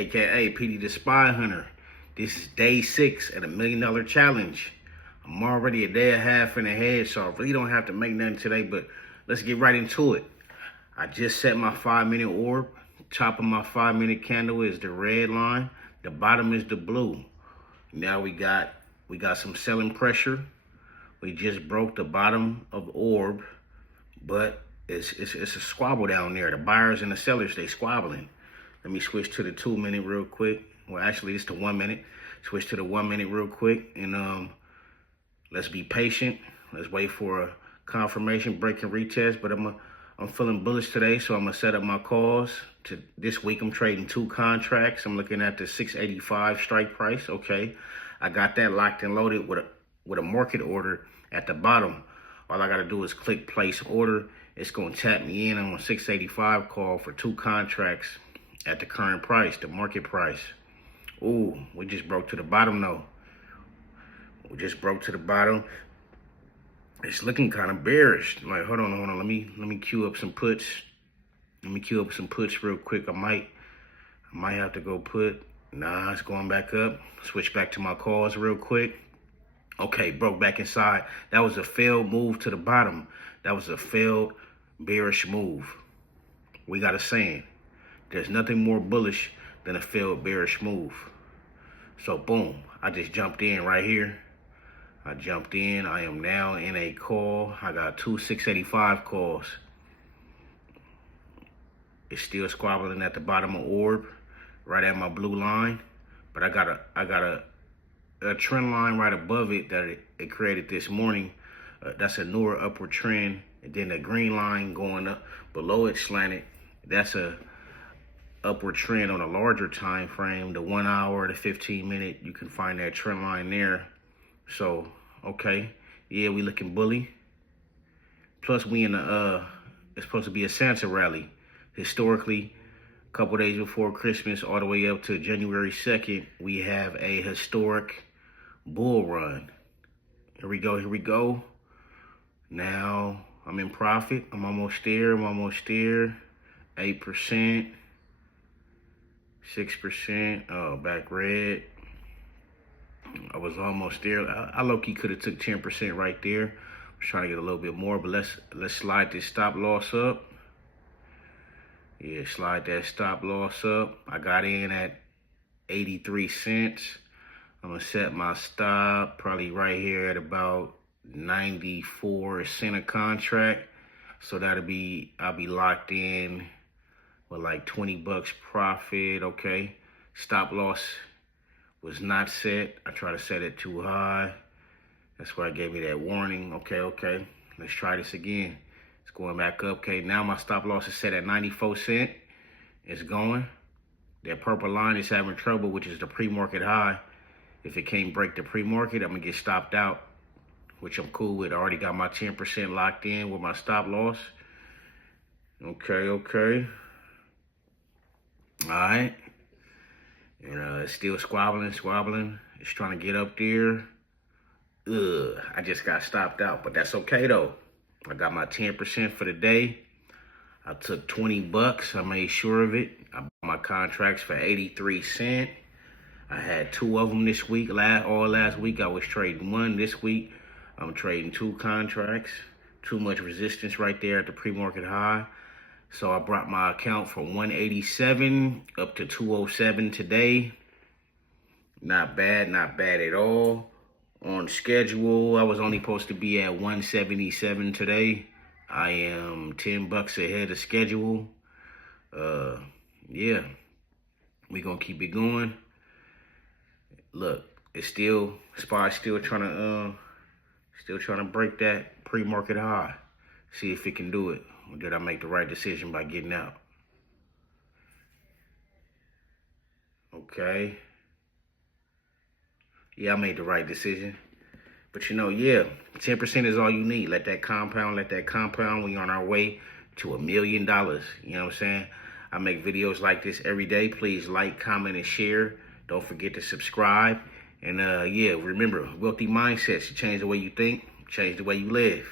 aka PD the Spy Hunter. This is day 6 of the $1 Million Challenge. I'm already a day and a half in ahead, so I really don't have to make nothing today, but let's get right into it. I just set my 5-minute orb. Top of my 5-minute candle is the red line. The bottom is the blue. Now we got some selling pressure. We just broke the bottom of orb, but it's a squabble down there. The buyers and the sellers, they squabbling. Let me switch to the 2-minute real quick. Well, actually, it's the 1 minute. Switch to the 1 minute real quick, and let's be patient. Let's wait for a confirmation, break and retest. But I'm feeling bullish today, so I'm gonna set up my calls. This week, I'm trading 2 contracts. I'm looking at the 685 strike price. Okay, I got that locked and loaded with a market order at the bottom. All I gotta do is click place order. It's gonna tap me in on a 685 call for 2 contracts at the current price, the market price. Ooh, we just broke to the bottom though. We just broke to the bottom. It's looking kind of bearish. Like, hold on. Let me queue up some puts. Let me queue up some puts real quick. I might have to go put. Nah, it's going back up. Switch back to my calls real quick. Okay, broke back inside. That was a failed move to the bottom. That was a failed bearish move. We got a saying. There's nothing more bullish than a failed bearish move. So boom, I just jumped in right here. I jumped in. I am now in a call. I got 2 685 calls. It's still squabbling at the bottom of orb, right at my blue line. But I got a trend line right above it that it created this morning. That's a newer upward trend. And then the green line going up below it slanted. That's a upward trend on a larger time frame, the 1 hour, the 15 minute. You can find that trend line there. So, okay, yeah, we looking bully. Plus, we in it's supposed to be a Santa rally. Historically, a couple days before Christmas, all the way up to January 2nd, we have a historic bull run. Here we go. Now, I'm in profit. I'm almost there. 8%. 6%. Oh, back red. I was almost there. I low-key could have took 10% right there. I was trying to get a little bit more, but let's slide this stop loss up. Yeah, slide that stop loss up. I got in at 83 cents. I'm gonna set my stop probably right here at about 94 cents a contract. So I'll be locked in with like 20 bucks profit. Okay, stop loss was not set. I tried to set it too high. That's why it gave me that warning. Okay. Let's try this again. It's going back up. Okay, now my stop loss is set at 94 cents. It's going. That purple line is having trouble, which is the pre-market high. If it can't break the pre-market, I'm gonna get stopped out, which I'm cool with. I already got my 10% locked in with my stop loss. Okay. All right. And it's still squabbling. It's trying to get up there. I just got stopped out, but that's okay though. I got my 10% for the day. I took 20 bucks. I made sure of it. I bought my contracts for 83 cents. I had 2 of them this week. All last week I was trading 1. This week I'm trading 2 contracts. Too much resistance right there at the pre-market high. So I brought my account from 187 up to 207 today. Not bad at all. On schedule, I was only supposed to be at 177 today. I am 10 bucks ahead of schedule. Yeah, we gonna keep it going. Look, SPY's still trying to break that pre-market high. See if it can do it. Or did I make the right decision by getting out? Okay. Yeah, I made the right decision. But yeah, 10% is all you need. Let that compound. We on our way to $1 million. You know what I'm saying? I make videos like this every day. Please like, comment, and share. Don't forget to subscribe. And yeah, remember, wealthy mindsets change the way you think, change the way you live.